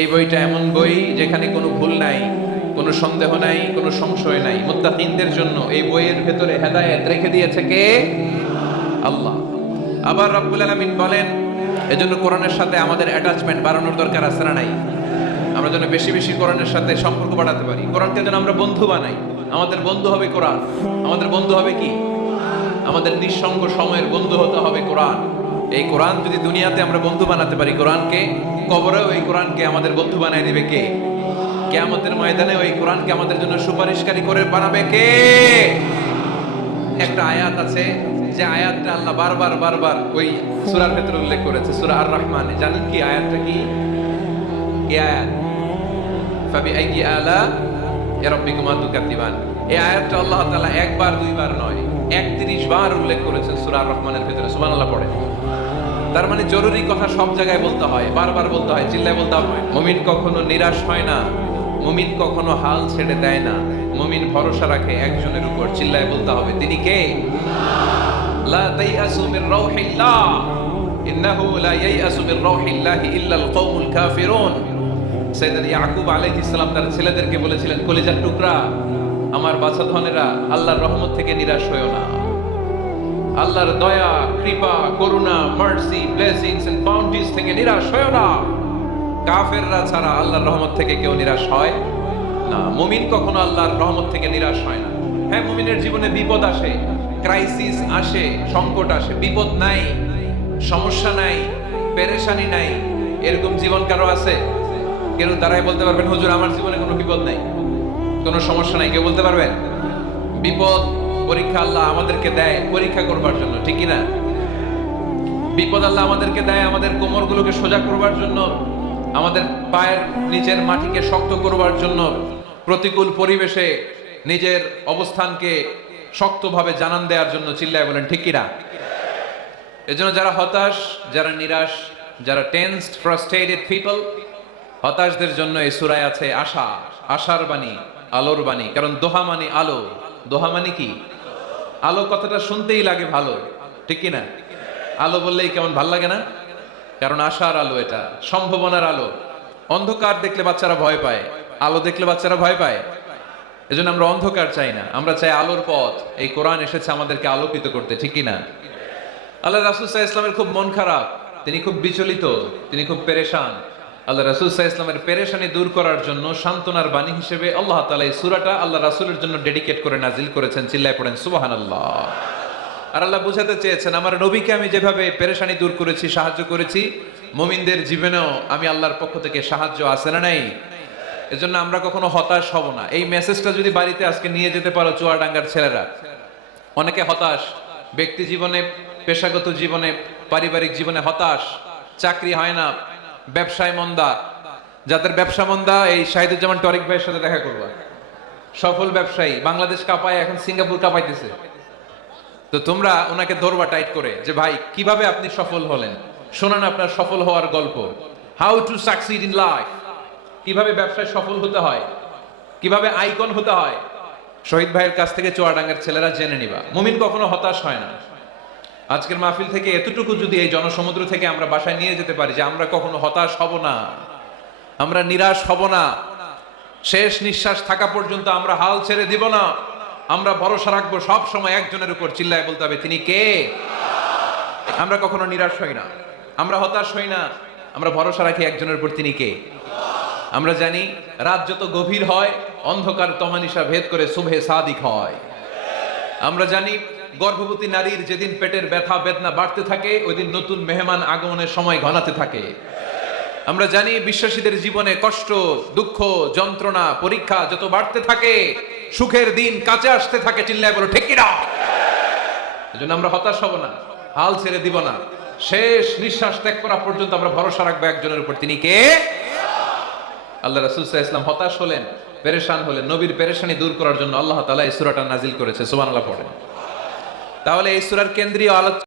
এই বইটা এমন বই যেখানে কোনো ভুল নাই, কোনো সন্দেহ নাই, কোনো সংশয় নাই। মুত্তাকিনদের জন্য এই বইয়ের ভেতরে হেদায়েত রেখে দিয়েছে কে? আল্লাহ। আবার রব্বুল আলামিন বলেন, এজন্য কোরআনের সাথে আমাদের অ্যাটাচমেন্ট বাড়ানোর দরকার আছে না নাই? আমরা যেন বেশি বেশি কোরআনের সাথে সম্পর্ক বাড়াতে পারি। কোরআনকে যেন আমরা বন্ধু বানাই। আমাদের বন্ধু হবে কোরআন। আমাদের বন্ধু হবে কি? আমাদের নিঃসঙ্গ সময়ের বন্ধু হতে হবে কোরআন। এই কোরআন যদি দুনিয়াতে আমরা বন্ধু বানাতে পারি কোরআনকে, কবরেও এই কোরআনকে আমাদের বন্ধু বানায় দিবে কে? কিয়ামতের ময়দানে ওই কোরআনকে আমাদের জন্য সুপারিশকারী করে বানাবে কে? একটা আয়াত আছে যে আয়াতটা আল্লাহ বারবার ওই সূরার ভেতরে উল্লেখ করেছে, সূরা আর রহমানে। জানেন কি আয়াতটা কি? কি আয়াত? ফাবিআইয়ি আলা রাব্বিকুমা তুকাদ্দিবান। এই আয়াতটা আল্লাহ তাআলা একবার দুইবার নয় 31 বার উল্লেখ করেছেন সূরা আর রহমানের ভেতরে। সুবহানাল্লাহ পড়ে। তার মানে জরুরি কথা সব জায়গায় বলতে হয়, বারবার বলতে হয়, চিল্লায় বলতে হয়। মুমিন কখনো নিরাশ হয় না, মুমিন কখনো হাল ছেড়ে দেয় না। মুমিন ভরসা রাখে একজনের উপর, চিল্লায় বলতে হবে, তিনি কে? লা তাইয়াসু মির রাউহিল্লাহ ইন্নাহু লা ইয়াইয়াসু মির রাউহিল্লাহি ইল্লাল কওমুল কাফিরুন। সাইয়েদনা ইয়াকুব আলাইহিস সালাম তার ছেলেদেরকে বলেছিলেন, কলিজার টুকরা, আমার বাছাধনেরা, আল্লাহর রহমত থেকে নিরাশ হয়ো না। আল্লাহর দয়া, কৃপা, করুণা, মার্সি, ব্লেসিংস এন্ড বাউন্টিজ থেকে নিরাশ হয়ো না। কাফেররা ছাড়া আল্লাহর রহমত থেকে কেউ নিরাশ হয় না। মুমিন কখনো আল্লাহর রহমত থেকে নিরাশ হয় না। হ্যাঁ, মুমিনের জীবনে বিপদ আসে, ক্রাইসিস আসে, সংকট আসে। বিপদ নাই, সমস্যা নাই, পেরেশানি নাই, এরকম জীবন কারো আছে? কেউ তারাই বলতে পারবেন, হুজুর আমার জীবনে কোনো বিপদ নাই, কোনো সমস্যা নাই? কেউ বলতে পারবেন? বিপদ, পরীক্ষা আল্লাহ আমাদেরকে দেয় পরীক্ষা করবার জন্য, ঠিক কি না? বিপদ আল্লাহ আমাদেরকে দেয় আমাদের কোমরগুলোকে সোজা করবার জন্য, আমাদের পায়ের নিচের মাটিকে শক্ত করবার জন্য, প্রতিকূল পরিবেশে নিজের অবস্থানকে শক্তভাবে জানান দেওয়ার জন্য। চিল্লায় বলেন ঠিক কি না? এজন্য যারা হতাশ, যারা নিরাশ, যারা টেন্সড, ফ্রাস্ট্রেটেড পিপল, হতাশদের জন্য এই সূরায় আছে আশা, আশার বাণী, আলোর বাণী। কারণ দোহা মানে আলো। দোহা মানে কি? আলো কথাটা শুনতেই লাগে ভালো, ঠিক কি না? আলো বললেই কেমন ভাল লাগে না? কারণ আশার আলো, এটা সম্ভাবনার আলো। অন্ধকার দেখলে বাচ্চারা ভয় পায়, আলো দেখলে বাচ্চারা ভয় পায়। এজন্য আমরা অন্ধকার চাই না, আমরা চাই আলোর পথ। এই কোরআন এসেছে আমাদেরকে আলোকিত করতে, ঠিক কি না? আল্লাহ রাসূল সাল্লাল্লাহু আলাইহি ওয়াসাল্লামের খুব মন খারাপ, তিনি খুব বিচলিত, তিনি খুব পেরেশান। আল্লাহ রাসূল সাল্লাল্লাহু আলাইহি ওয়াসাল্লামের পেরেশানি দূর করার জন্য সান্ত্বনার বাণী হিসেবে আল্লাহ তাআলা এই সূরাটা আল্লাহ রাসূলের জন্য ডেডিকেট করে নাজিল করেছেন। চিল্লায় পড়েন সুবহানাল্লাহ। আর আল্লাহ বুঝাতে চেয়েছেন, আমার নবীকে আমি যেভাবে পেরেশানি দূর করেছি, সাহায্য করেছি, মুমিনদের জীবনেও আমি আল্লাহর পক্ষ থেকে সাহায্য আছে না নাই? এজন্য আমরা কখনো হতাশ হব না। এই মেসেজটা যদি বাড়িতে আজকে নিয়ে যেতে পারো চুয়াডাঙ্গার ছেলেরা, অনেকে হতাশ, ব্যক্তি জীবনে, পেশাগত জীবনে, পারিবারিক জীবনে হতাশ, চাকরি হয় না, ব্যবসায় মন্দা। যাদের ব্যবসা মন্দা, এই শাহিদুজ্জামান টরিক ভাইয়ের সাথে দেখা করবা। সফল ব্যবসায়ী, বাংলাদেশ কাঁপায়, এখন সিঙ্গাপুর কাঁপাইতেছে। তো তোমরা ওনাকে ধরবা টাইট করে, যে ভাই কিভাবে আপনি সফল হলেন, শোনান আপনার সফল হওয়ার গল্প। How to succeed in life, কিভাবে ব্যবসায় সফল হতে হয়, কিভাবে আইকন হতে হয়, শহীদ ভাইয়ের কাছ থেকে চুয়াডাঙ্গার ছেলেরা জেনে নিবা। মুমিন কখনো হতাশ হয় না। আজকের মাহফিল থেকে এতটুকু যদি এই জনসমুদ্র থেকে আমরা বাসায় নিয়ে যেতে পারি, যে আমরা কখনো হতাশ হব না, আমরা নিরাশ হব না, শেষ নিঃশ্বাস থাকা পর্যন্ত আমরা হাল ছেড়ে দিব না, আমরা ভরসা রাখবো সব সময় একজনের উপর। চিল্লায় বলতে হবে, তিনি কে? আমরা কখনো নিরাশ হই না, আমরা হতাশ হই না, আমরা ভরসা রাখি একজনের উপর, তিনি কে? আমরা জানি রাত যত গভীর হয়, অন্ধকার তমানিসা ভেদ করে সুবহে সাদিক হয়। আমরা জানি গর্ভবতী নারীর যেদিন পেটের ব্যথা বেদনা বাড়তে থাকে, ওই দিন নতুন মেহমান আগমনের সময় ঘনাতে থাকে। আমরা জানি বিশ্বাসীদের জীবনে কষ্ট, দুঃখ, যন্ত্রণা, পরীক্ষা যত বাড়তে থাকে, সুখের দিন কাছে আসতে থাকে। চিল্লায় বলো ঠিক কি না? এজন্য আমরা হতাশ হব না, হাল ছেড়ে দিব না, শেষ নিঃশ্বাস ত্যাগ করা পর্যন্ত আমরা ভরসা রাখবো একজনের উপর, তিনি কে? আল্লাহ রাসূল সাল্লাল্লাহু আলাইহি ওয়াসাল্লাম হতাশ হলেন, পেরেশান হলেন, নবীর পেরেশানি দূর করার জন্য আল্লাহ তাআলা এই সূরাটা নাজিল করেছে। সুবহানাল্লাহ পড়েন। তাহলে এই সূরার কেন্দ্রীয় আলোচনা